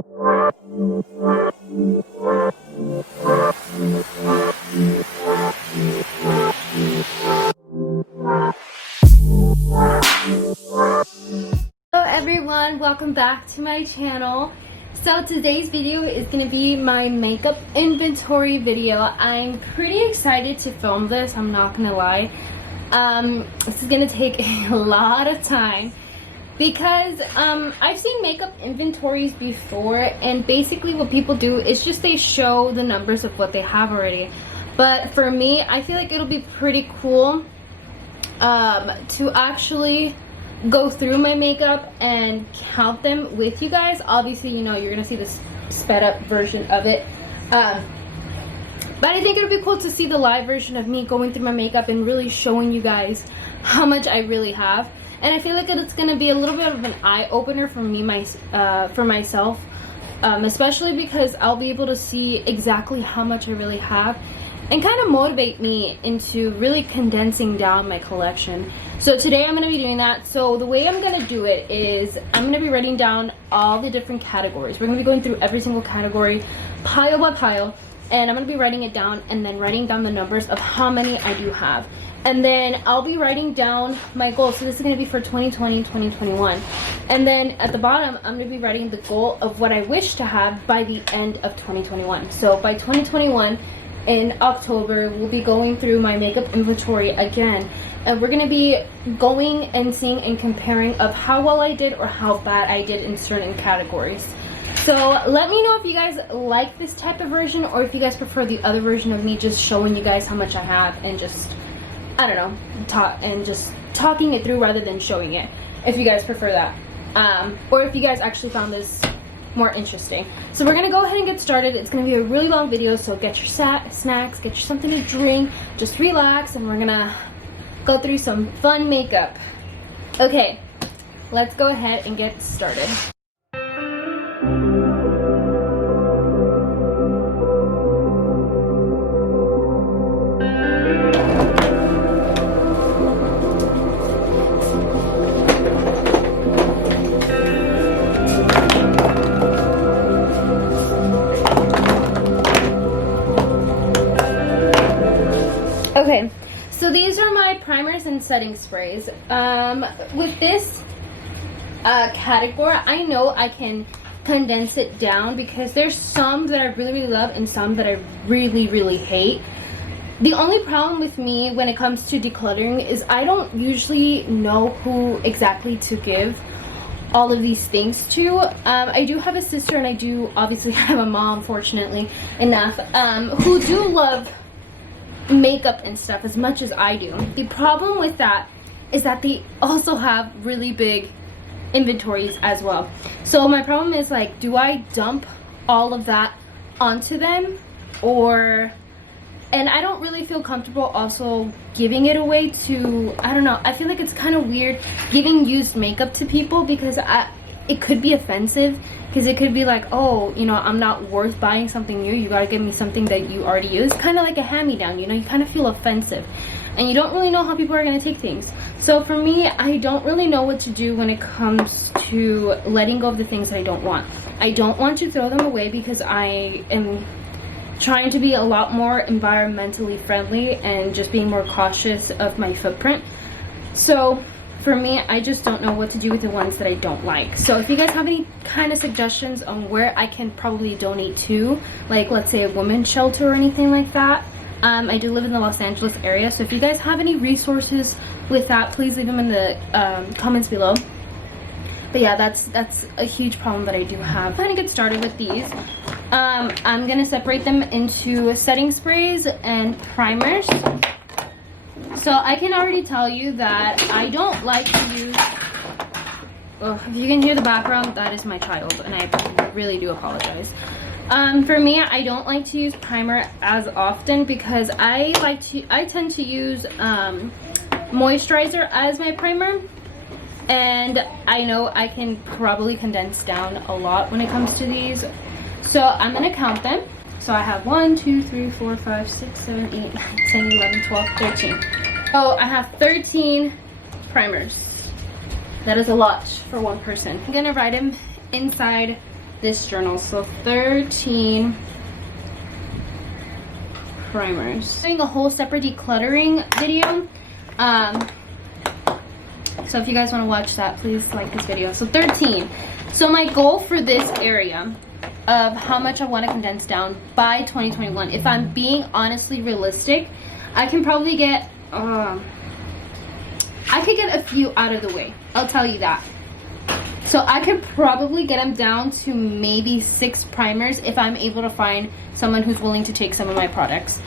Hello everyone, welcome back to my channel. So today's video is going to be my makeup inventory video. I'm pretty excited to film this, I'm not going to lie. This is going to take a lot of time because I've seen makeup inventories before, and basically what people do is just they show the numbers of what they have already. But for me, I feel like it'll be pretty cool to actually go through my makeup and count them with you guys. Obviously, you know, you're gonna see this sped up version of it, but I think it'll be cool to see the live version of me going through my makeup and really showing you guys how much I really have. And I feel like it's gonna be a little bit of an eye-opener for me, for myself, especially because I'll be able to see exactly how much I really have and kind of motivate me into really condensing down my collection. So today I'm going to be doing that. So the way I'm going to do it is I'm going to be writing down all the different categories. We're going to be going through every single category pile by pile, and I'm going to be writing it down and then writing down the numbers of how many I do have. And then I'll be writing down my goals. So this is going to be for 2020, 2021. And then at the bottom, I'm going to be writing the goal of what I wish to have by the end of 2021. So by 2021, in October, we'll be going through my makeup inventory again, and we're going to be going and seeing and comparing of how well I did or how bad I did in certain categories. So let me know if you guys like this type of version, or if you guys prefer the other version of me just showing you guys how much I have and just, I don't know, just talking it through rather than showing it, if you guys prefer that, or if you guys actually found this more interesting. So we're gonna go ahead and get started. It's gonna be a really long video, so get your snacks, get you something to drink, just relax, and we're gonna go through some fun makeup. Okay, let's go ahead and get started. Okay, so these are my primers and setting sprays. With this category, I know I can condense it down because there's some that I really love and some that I really hate. The only problem with me when it comes to decluttering is I don't usually know who exactly to give all of these things to. I do have a sister, and I do obviously have a mom, fortunately enough, who do love makeup and stuff as much as I do. The problem with that is that they also have really big inventories as well. So my problem is, like, do I dump all of that onto them, or, and I don't really feel comfortable also giving it away to, I don't know, I feel like it's kind of weird giving used makeup to people because it could be offensive, because it could be like, oh, you know, I'm not worth buying something new, you gotta give me something that you already use. Kind of like a hand-me-down, you know, you kind of feel offensive and you don't really know how people are going to take things. So for me, I don't really know what to do when it comes to letting go of the things that I don't want. I don't want to throw them away because I am trying to be a lot more environmentally friendly and just being more cautious of my footprint. So for me, I just don't know what to do with the ones that I don't like. So if you guys have any kind of suggestions on where I can probably donate to, like let's say a women's shelter or anything like that. I do live in the Los Angeles area, so if you guys have any resources with that, please leave them in the comments below. But yeah, that's a huge problem that I do have. I'm gonna get started with these. I'm gonna separate them into setting sprays and primers. So I can already tell you that I don't like to use, oh, if you can hear the background, that is my child, and I really do apologize. For me, I don't like to use primer as often because I tend to use moisturizer as my primer, and I know I can probably condense down a lot when it comes to these. So I'm gonna count them. So I have 1, 2, 3, 4, 5, 6, 7, 8, 9, 10, 11, 12, 13. So I have 13 primers. That is a lot for one person. I'm gonna write them inside this journal. So 13 primers. Doing a whole separate decluttering video. So if you guys want to watch that, please like this video. So 13. So my goal for this area of how much I want to condense down by 2021, if I'm being honestly realistic, I can probably get I could get a few out of the way, I'll tell you that. So I could probably get them down to maybe 6 primers if I'm able to find someone who's willing to take some of my products.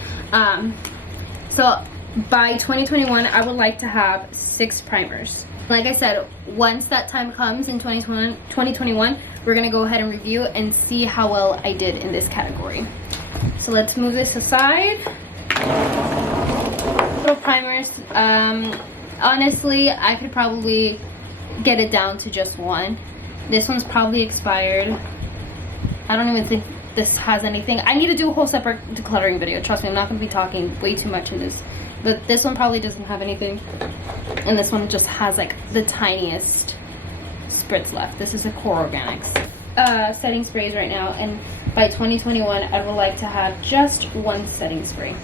So by 2021, I would like to have 6 primers. Like I said, once that time comes in 2021, we're gonna go ahead and review and see how well I did in this category. So let's move this aside. Little primers. Honestly, I could probably get it down to just 1. This one's probably expired. I don't even think this has anything. I need to do a whole separate decluttering video. Trust me, I'm not going to be talking way too much in this. But this one probably doesn't have anything. And this one just has like the tiniest spritz left. This is a Core Organics setting sprays right now. And by 2021, I would like to have just 1 setting spray.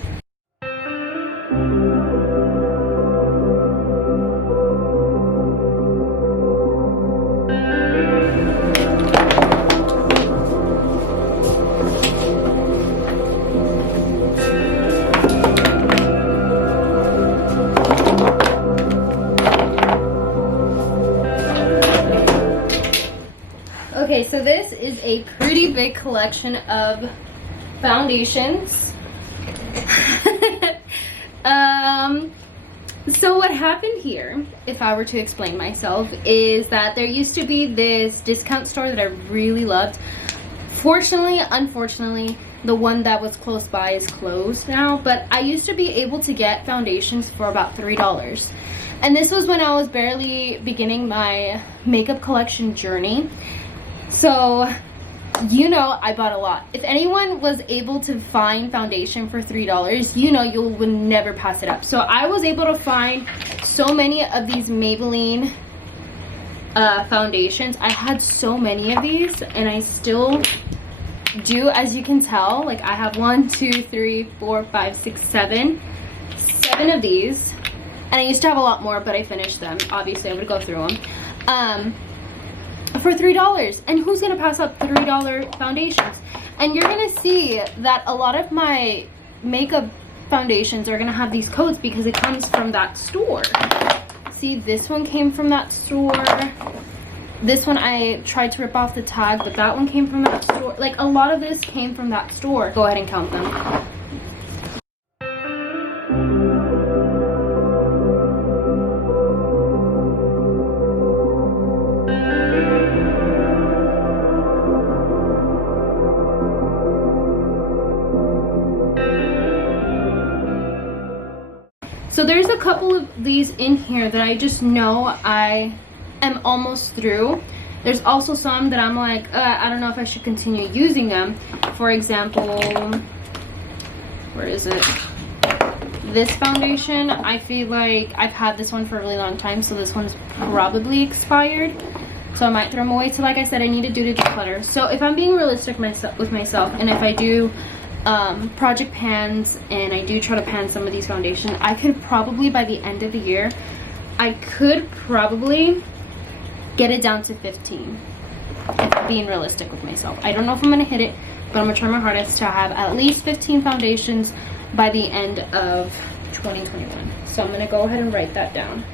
Okay, so this is a pretty big collection of foundations. So what happened here, if I were to explain myself, is that there used to be this discount store that I really loved. Unfortunately, the one that was close by is closed now, but I used to be able to get foundations for about $3. And this was when I was barely beginning my makeup collection journey. So, you know, I bought a lot. If anyone was able to find foundation for $3, you know you would never pass it up. So I was able to find so many of these Maybelline foundations. I had so many of these, and I still do, as you can tell. Like, I have 1, 2, 3, 4, 5, 6, 7 of these. And I used to have a lot more, but I finished them. Obviously, I would go through them. For $3. And who's gonna pass up $3 foundations? And you're gonna see that a lot of my makeup foundations are gonna have these codes because it comes from that store. See, this one came from that store. This one I tried to rip off the tag, but that one came from that store. Like, a lot of this came from that store. Go ahead and count them. So there's a couple of these in here that I just know I am almost through. There's also some that I'm like, I don't know if I should continue using them. For example, where is it? This foundation, I feel like I've had this one for a really long time, so this one's probably expired. So I might throw them away. So like I said, I need to do the declutter. So if I'm being realistic with myself, and if I do project pans and I do try to pan some of these foundations, I could probably, by the end of the year, I could probably get it down to 15, if I'm being realistic with myself. I don't know if I'm gonna hit it, but I'm gonna try my hardest to have at least 15 foundations by the end of 2021. So I'm gonna go ahead and write that down.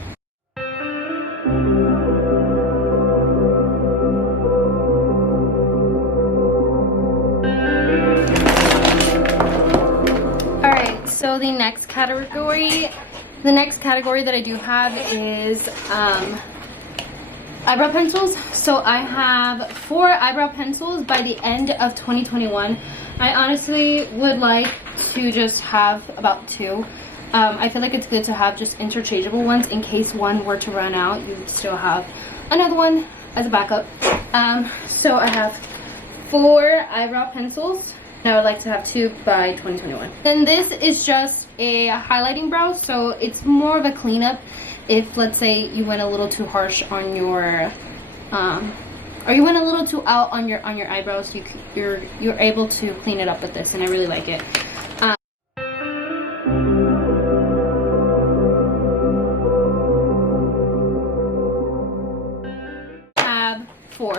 So the next category that I do have is eyebrow pencils. So I have 4 eyebrow pencils by the end of 2021. I honestly would like to just have about 2. I feel like it's good to have just interchangeable ones in case one were to run out. You would still have another one as a backup. So I have 4 eyebrow pencils. I would like to have 2 by 2021. And this is just a highlighting brow, so it's more of a cleanup if, let's say, you went a little too harsh on your or you went a little too out on your eyebrows, you're able to clean it up with this, and I really like it.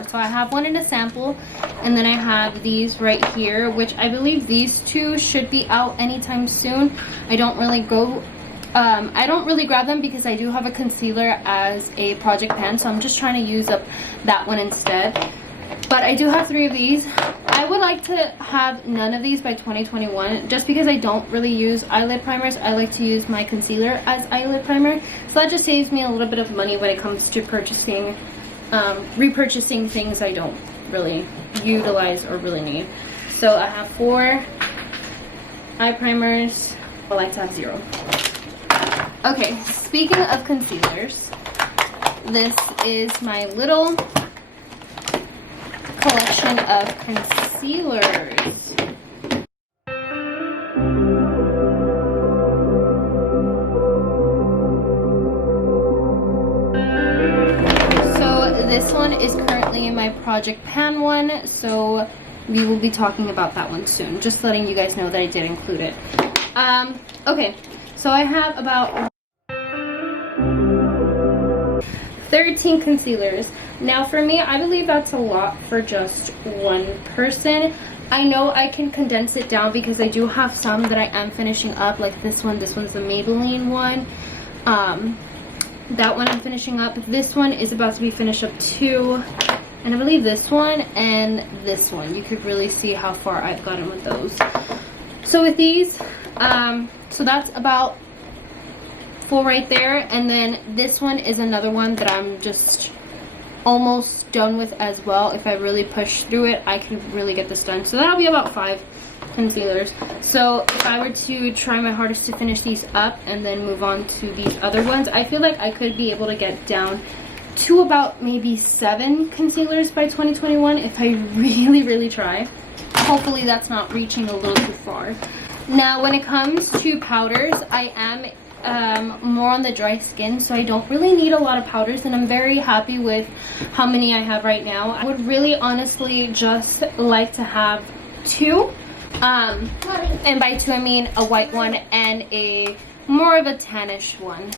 So I have one in a sample, and then I have these right here, which I believe these two should be out anytime soon. I don't really grab them because I do have a concealer as a project pan, so I'm just trying to use up that one instead. But I do have 3 of these. I would like to have none of these by 2021, just because I don't really use eyelid primers. I like to use my concealer as eyelid primer, so that just saves me a little bit of money when it comes to purchasing repurchasing things I don't really utilize or really need. So I have 4 eye primers. I like to have 0. Okay, speaking of concealers, this is my little collection of concealers. This one is currently in my project pan one, so we will be talking about that one soon. Just letting you guys know that I did include it. Okay, so I have about 13 concealers. Now for me, I believe that's a lot for just one person. I know I can condense it down because I do have some that I am finishing up, like this one. This one's the Maybelline one. That one I'm finishing up. This one is about to be finished up too. And I believe this one and this one. You could really see how far I've gotten with those. So with these, so that's about 4 right there. And then this one is another one that I'm just almost done with as well. If I really push through it, I can really get this done. So that'll be about 5 concealers. So if I were to try my hardest to finish these up and then move on to these other ones, I feel like I could be able to get down to about maybe 7 concealers by 2021 if I really try. Hopefully that's not reaching a little too far. Now when it comes to powders, I am more on the dry skin, so I don't really need a lot of powders, and I'm very happy with how many I have right now. I would really honestly just like to have 2. And by 2 I mean a white one and a more of a tannish one.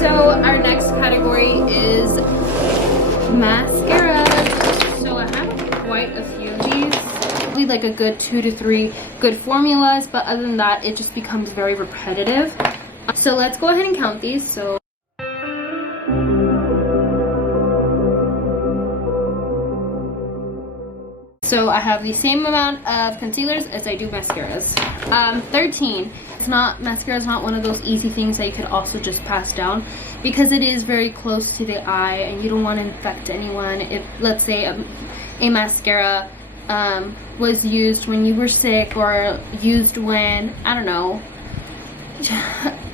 So our next category is mascara. So I have quite a few of these. Probably like a good 2 to 3 good formulas, but other than that it just becomes very repetitive. So let's go ahead and count these. So I have the same amount of concealers as I do mascaras. 13. Mascara is not one of those easy things that you could also just pass down, because it is very close to the eye and you don't want to infect anyone. If, let's say, a mascara was used when you were sick, or used when, I don't know,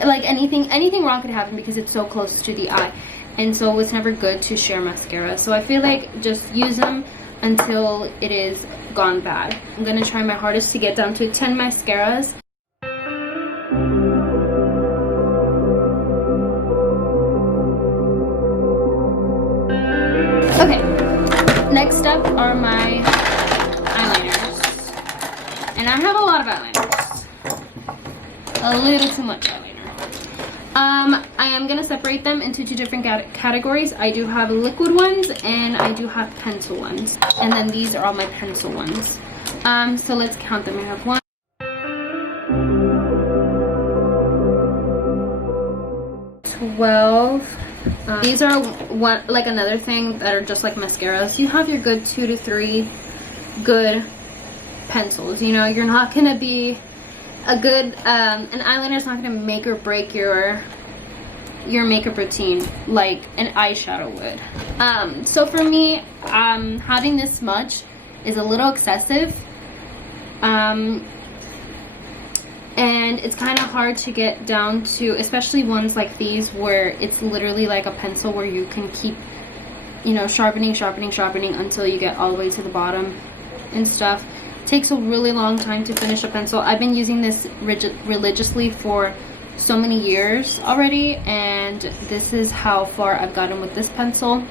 like anything wrong could happen because it's so close to the eye. And so it's never good to share mascara. So I feel like just use them until it is gone bad. I'm gonna try my hardest to get down to 10 mascaras. Okay, next up are my eyeliners. And I have a lot of eyeliners. A little too much eyeliner. I am going to separate them into 2 different categories. I do have liquid ones and I do have pencil ones. And then these are all my pencil ones. So let's count them. I have 1, 12. These are like another thing that are just like mascaras. You have your good 2 to 3 good pencils. You know, you're not going to be a good, an eyeliner is not going to make or break your makeup routine like an eyeshadow would. So for me, having this much is a little excessive. And it's kind of hard to get down to, especially ones like these where it's literally like a pencil where you can keep, you know, sharpening until you get all the way to the bottom and stuff. takes a really long time to finish a pencil. I've been using this religiously for so many years already, and this is how far I've gotten with this pencil.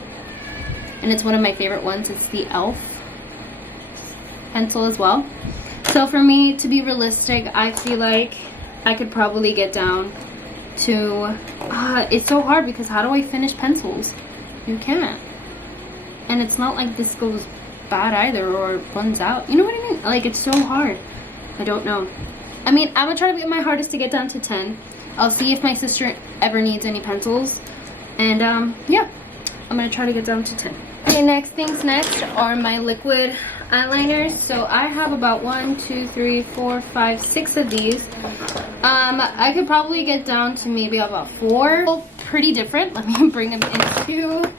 And it's one of my favorite ones. It's the e.l.f. pencil as well. So for me, to be realistic, I feel like I could probably get down to it's so hard because how do I finish pencils? You can't. And it's not like this goes bad either or runs out. You know what I mean? Like, it's so hard. I don't know. I mean, I'm gonna try to get my hardest to get down to 10. I'll see if my sister ever needs any pencils. And yeah, I'm gonna try to get down to 10. Okay, next things next are my liquid eyeliners. So I have about 1, 2, 3, 4, 5, 6 of these. I could probably get down to maybe about 4. Pretty different. Let me bring them into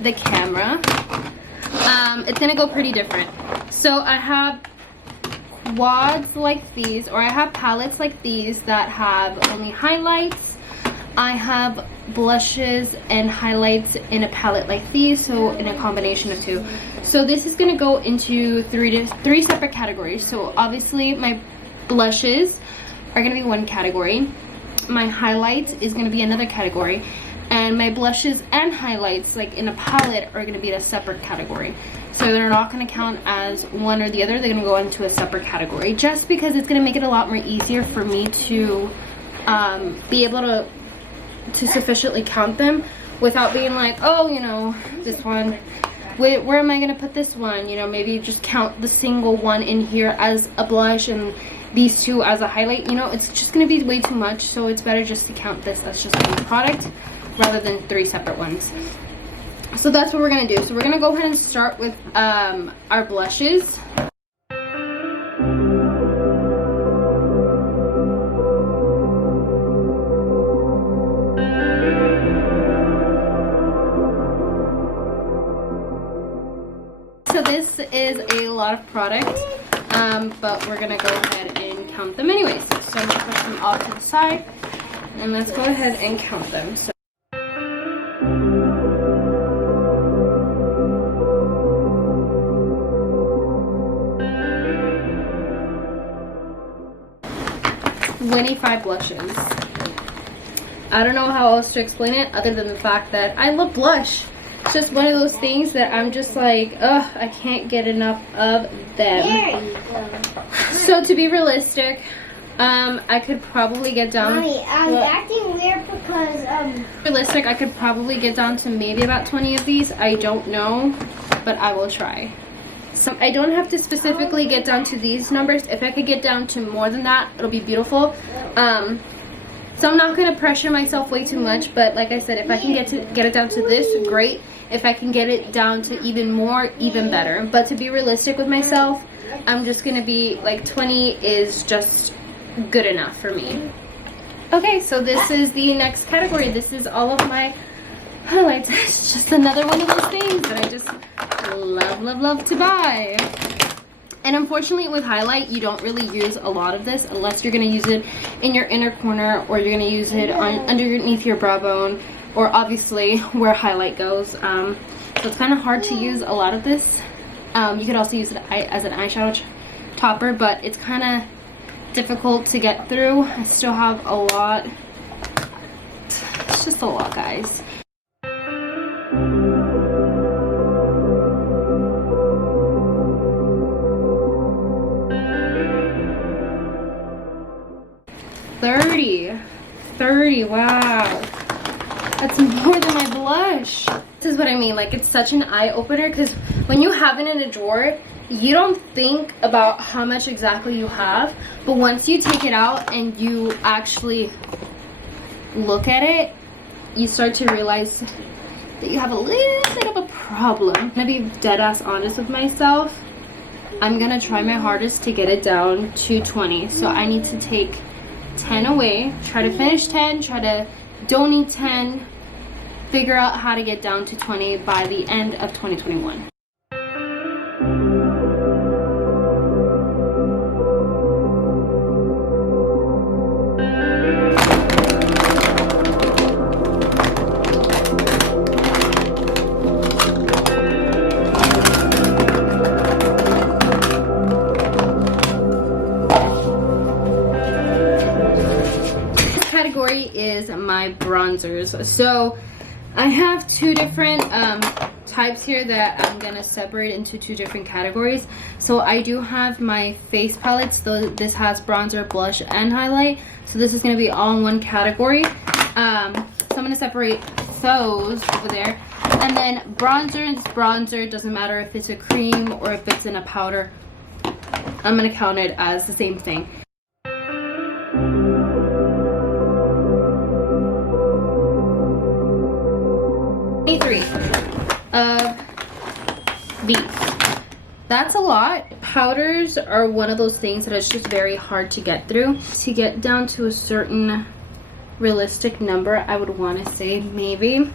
the camera. It's gonna go pretty different. So I have quads like these, or I have palettes like these that have only highlights. I have blushes and highlights in a palette like these, so in a combination of 2. So this is gonna go into three separate categories. So obviously my blushes are gonna be one category, my highlights is gonna be another category, and my blushes and highlights like in a palette are gonna be a separate category. So they're not gonna count as one or the other, they're gonna go into a separate category, just because it's gonna make it a lot more easier for me to be able to sufficiently count them without being like, oh, you know, this one, where am I gonna put this one? You know, maybe just count the single one in here as a blush and these 2 as a highlight. You know, it's just gonna be way too much, so it's better just to count this as just one product rather than 3 separate ones. So that's what we're gonna do. So we're gonna go ahead and start with our blushes. So this is a lot of product, but we're gonna go ahead and count them anyways. So I'm gonna put them off to the side, and let's go ahead and count them. So $25 blushes. I don't know how else to explain it other than the fact that I love blush. It's just one of those things that I'm just like, ugh, I can't get enough of them. There you go. So to be realistic, I could probably get down. Mommy, I'm acting weird because realistic, I could probably get down to maybe about 20 of these. I don't know, but I will try. So I don't have to specifically get down to these numbers. If I could get down to more than that, it'll be beautiful. So I'm not gonna pressure myself way too much, but like I said, if I can get it down to this, great. If I can get it down to even more, even better. But to be realistic with myself, I'm just gonna be like 20 is just good enough for me. Okay, so this is the next category. This is all of my highlights. It's just another one of those things that I just love to buy. And unfortunately with highlight, you don't really use a lot of this unless you're going to use it in your inner corner, or you're going to use it underneath your brow bone, or obviously where highlight goes. So it's kind of hard to use a lot of this. You could also use it as an eyeshadow topper, but it's kind of difficult to get through. I still have a lot. It's just a lot, guys. $30, wow, that's more than my blush. This is what I mean, like, it's such an eye-opener, because when you have it in a drawer, you don't think about how much exactly you have, but once you take it out and you actually look at it, you start to realize that you have a little bit of a problem. I'm gonna be dead ass honest with myself. I'm gonna try my hardest to get it down to 20, so I need to take 10 away, try to finish 10, try to don't need 10, figure out how to get down to 20 by the end of 2021. category is my bronzers. So I have two different types here that I'm gonna separate into two different categories. So I do have my face palettes. So this has bronzer, blush, and highlight. So this is gonna be all in one category. So I'm gonna separate those over there. And then bronzer, doesn't matter if it's a cream or if it's in a powder. I'm gonna count it as the same thing. Of these. That's a lot. Powders are one of those things that it's just very hard to get through. To get down to a certain realistic number, I would want to say maybe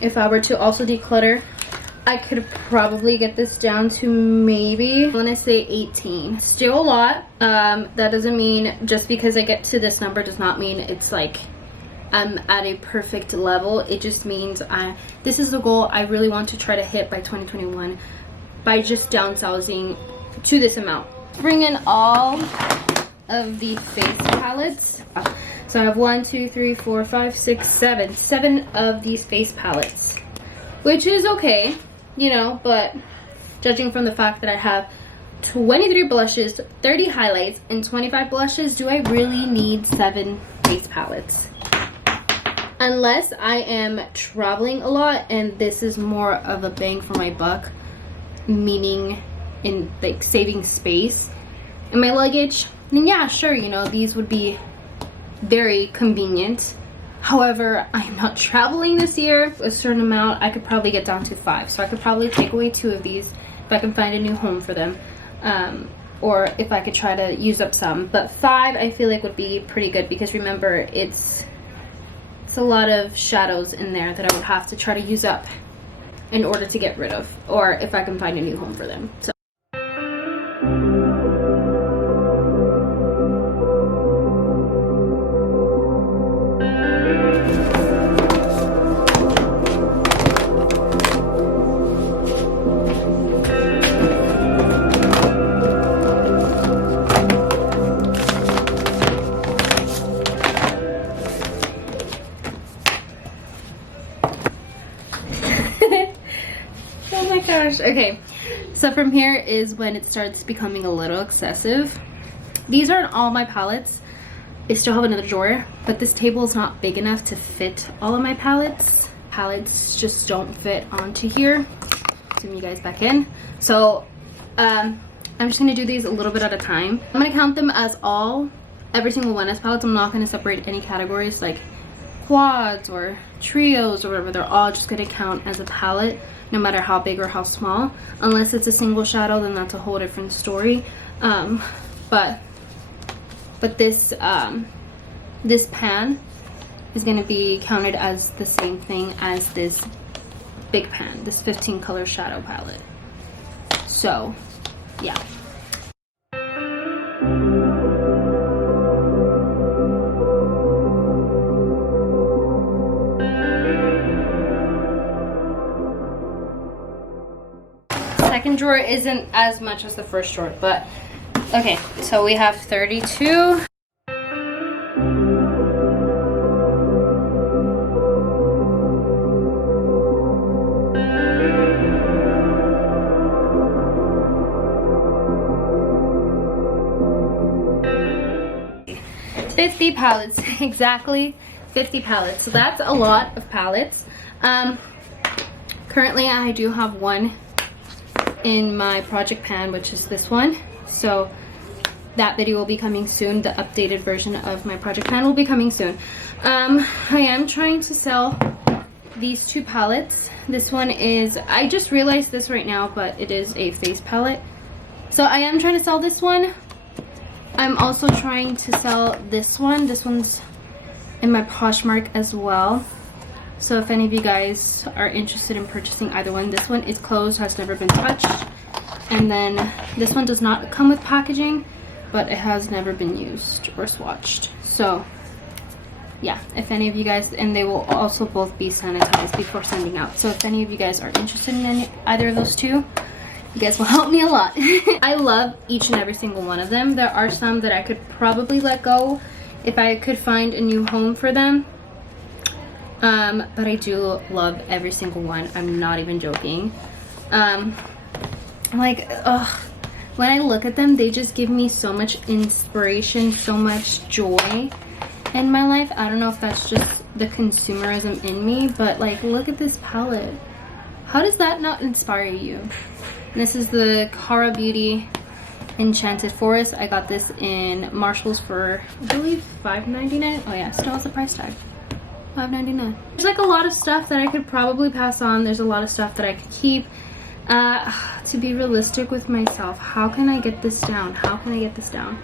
if I were to also declutter, I could probably get this down to maybe, I want to say 18. Still a lot. That doesn't mean just because I get to this number does not mean it's like I'm at a perfect level. It just means this is the goal I really want to try to hit by 2021 by just downsizing to this amount. Bring in all of the face palettes. So I have 1, 2, 3, 4, 5, 6, 7 of these face palettes, which is okay, you know, but judging from the fact that I have 23 blushes, 30 highlights, and 25 blushes, do I really need 7 face palettes? Unless I am traveling a lot and this is more of a bang for my buck, meaning in like saving space in my luggage, then yeah, sure, you know, these would be very convenient. However, I'm not traveling this year. A certain amount, I could probably get down to 5. So I could probably take away 2 of these if I can find a new home for them. Or if I could try to use up some. But 5 I feel like would be pretty good because remember, it's a lot of shadows in there that I would have to try to use up in order to get rid of, or if I can find a new home for them. So okay, so from here is when it starts becoming a little excessive. These aren't all my palettes. I still have another drawer, but this table is not big enough to fit all of my palettes. Palettes just don't fit onto here. Zoom you guys back in. So I'm just gonna do these a little bit at a time. I'm gonna count them as every single one as palettes. I'm not gonna separate any categories like quads or trios or whatever. They're all just gonna count as a palette, no matter how big or how small. Unless it's a single shadow, then that's a whole different story. But this this pan is going to be counted as the same thing as this big pan, this 15 color shadow palette. So yeah. Second drawer isn't as much as the first drawer, but okay, so we have 32. $50 palettes, exactly 50 palettes. So that's a lot of palettes. Currently I do have one in my project pan, which is this one. So that video will be coming soon. The updated version of my project pan will be coming soon. I am trying to sell these 2 palettes. This one is, I just realized this right now, but it is a face palette. So I am trying to sell this one. I'm also trying to sell this one. This one's in my Poshmark as well. So if any of you guys are interested in purchasing either one, this one is closed, has never been touched. And then this one does not come with packaging, but it has never been used or swatched. So yeah, if any of you guys, and they will also both be sanitized before sending out. So if any of you guys are interested in either of those 2, you guys will help me a lot. I love each and every single one of them. There are some that I could probably let go if I could find a new home for them. But I do love every single one. I'm not even joking. Like, ugh, when I look at them, they just give me so much inspiration, so much joy in my life. I don't know if that's just the consumerism in me, but like, look at this palette. How does that not inspire you? And this is the Cara Beauty Enchanted Forest. I got this in Marshalls for, I believe, $5.99. Oh yeah, still has a price tag. $5.99. There's like a lot of stuff that I could probably pass on. There's a lot of stuff that I could keep. To be realistic with myself, how can I get this down? How can I get this down?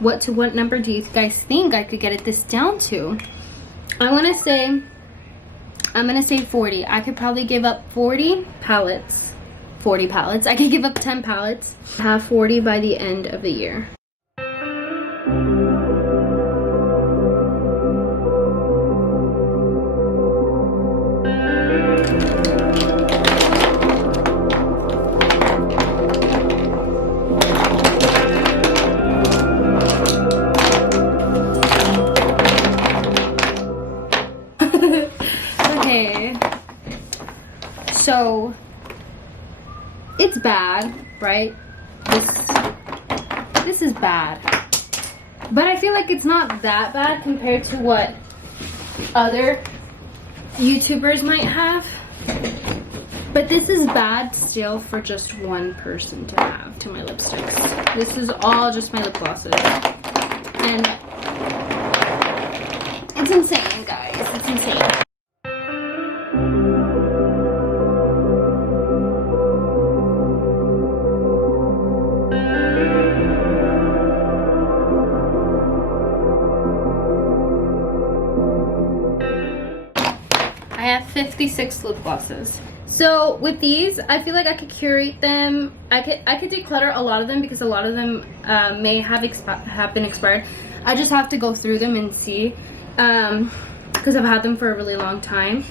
What number do you guys think I could get this down to? I'm gonna say 40. I could probably give up 40 palettes. 40 palettes. I could give up 10 palettes. Have 40 by the end of the year. Okay, so it's bad, right? This is bad, but I feel like it's not that bad compared to what other YouTubers might have. But this is bad still for just one person to have, to my lipsticks. This is all just my lip glosses, and it's insane, guys. It's insane. I have 56 lip glosses. So with these, I feel like I could curate them. I could declutter a lot of them because a lot of them may have been expired. I just have to go through them and see, because I've had them for a really long time.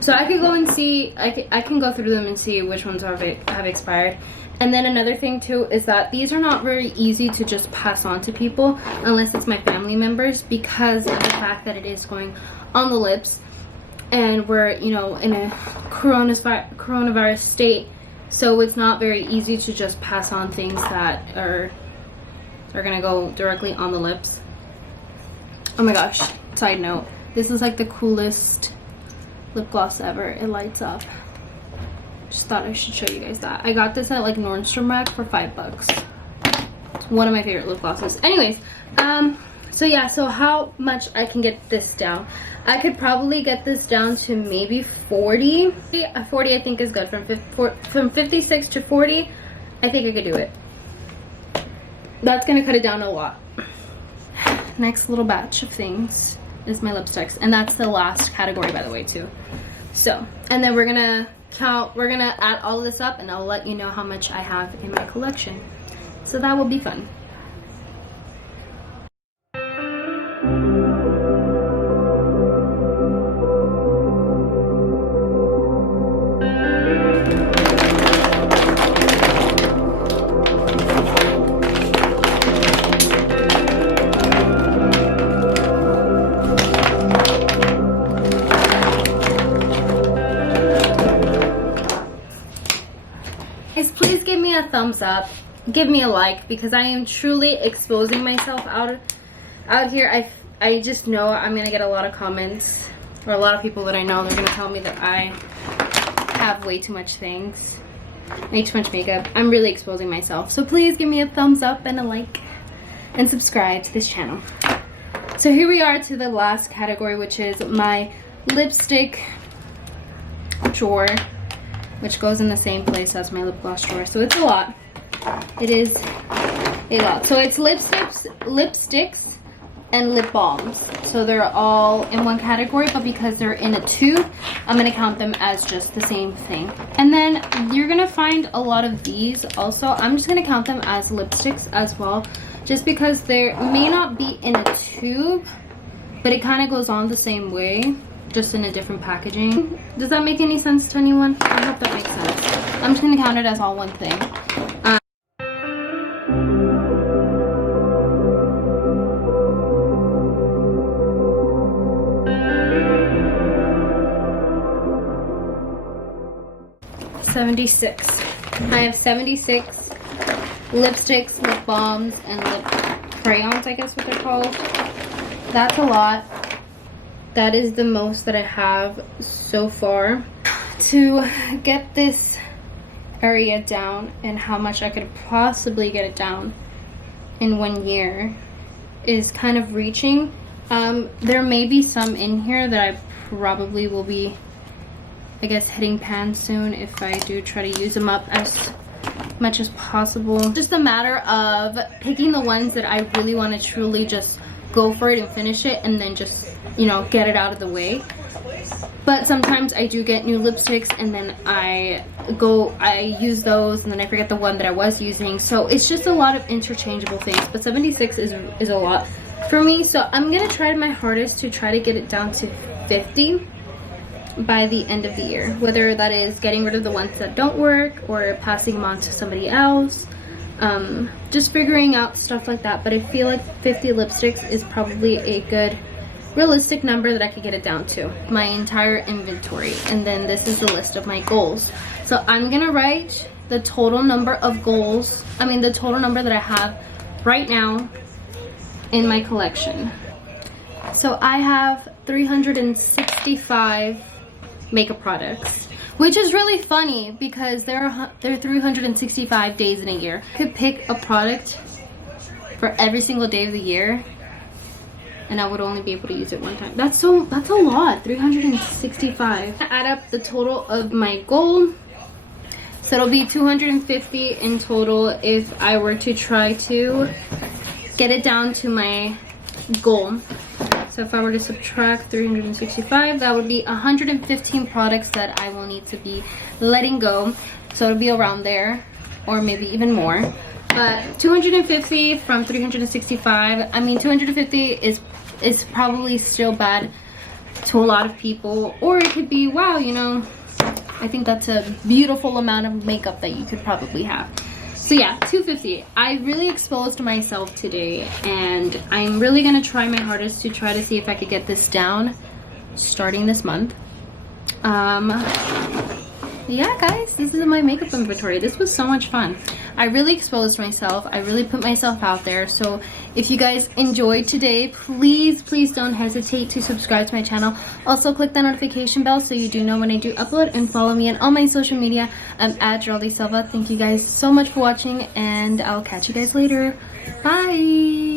So I could go and see. I can go through them and see which ones have expired. And then another thing too is that these are not very easy to just pass on to people unless it's my family members, because of the fact that it is going on the lips. And we're, you know, in a coronavirus state, so it's not very easy to just pass on things that are gonna go directly on the lips. Oh my gosh, side note, this is like the coolest lip gloss ever. It lights up. Just thought I should show you guys that. I got this at like Nordstrom Rack for $5. It's one of my favorite lip glosses. Anyways, so yeah, so how much I can get this down? I could probably get this down to maybe 40. 40 I think is good. From 56 to 40, I think I could do it. That's gonna cut it down a lot. Next little batch of things is my lipsticks, and that's the last category, by the way, too. So, and then we're gonna add all of this up, and I'll let you know how much I have in my collection. So that will be fun. Please give me a thumbs up, give me a like, because I am truly exposing myself out here. I just know I'm gonna get a lot of comments, or a lot of people that I know, they're gonna tell me that I have way too much things, way too much makeup. I'm really exposing myself, so please give me a thumbs up and a like and subscribe to this channel. So here we are to the last category, which is my lipstick drawer, which goes in the same place as my lip gloss drawer. So it's a lot. It is a lot. So it's lipsticks and lip balms. So they're all in one category, but because they're in a tube, I'm gonna count them as just the same thing. And then you're gonna find a lot of these also. I'm just gonna count them as lipsticks as well, just because they may not be in a tube, but it kind of goes on the same way, just in a different packaging. Does that make any sense to anyone? I hope that makes sense. I'm just gonna count it as all one thing. 76. I have 76 lipsticks, lip balms, and lip crayons, I guess what they're called. That's a lot. That is the most that I have so far. To get this area down and how much I could possibly get it down in 1 year is kind of reaching. There may be some in here that I probably will be, I guess, hitting pan soon if I do try to use them up as much as possible. Just a matter of picking the ones that I really want to truly just go for it and finish it, and then just, you know, get it out of the way. But sometimes I do get new lipsticks and then I use those and then I forget the one that I was using. So it's just a lot of interchangeable things. But 76 is a lot for me. So I'm going to try my hardest to try to get it down to 50 by the end of the year. Whether that is getting rid of the ones that don't work or passing them on to somebody else. Just figuring out stuff like that. But I feel like 50 lipsticks is probably a good realistic number that I could get it down to. My entire inventory, and then this is the list of my goals. So I'm gonna write the total number of goals, the total number that I have right now in my collection. So I have 365 makeup products, which is really funny because there are 365 days in a year. I could pick a product for every single day of the year and I would only be able to use it one time. That's a lot, 365. Add up the total of my goal. So it'll be 250 in total if I were to try to get it down to my goal. So if I were to subtract 365, that would be 115 products that I will need to be letting go. So it'll be around there, or maybe even more. But 250 from 365, 250 is probably still bad to a lot of people, or it could be, wow, you know, I think that's a beautiful amount of makeup that you could probably have. So yeah, 250. I really exposed myself today, and I'm really gonna try my hardest to try to see if I could get this down starting this month. Yeah guys, this is my makeup inventory. This was so much fun. I really exposed myself. I really put myself out there. So if you guys enjoyed today, please don't hesitate to subscribe to my channel. Also click the notification bell so you do know when I do upload, and follow me on all my social media. I'm at Jordi Silva. Thank you guys so much for watching, and I'll catch you guys later. Bye.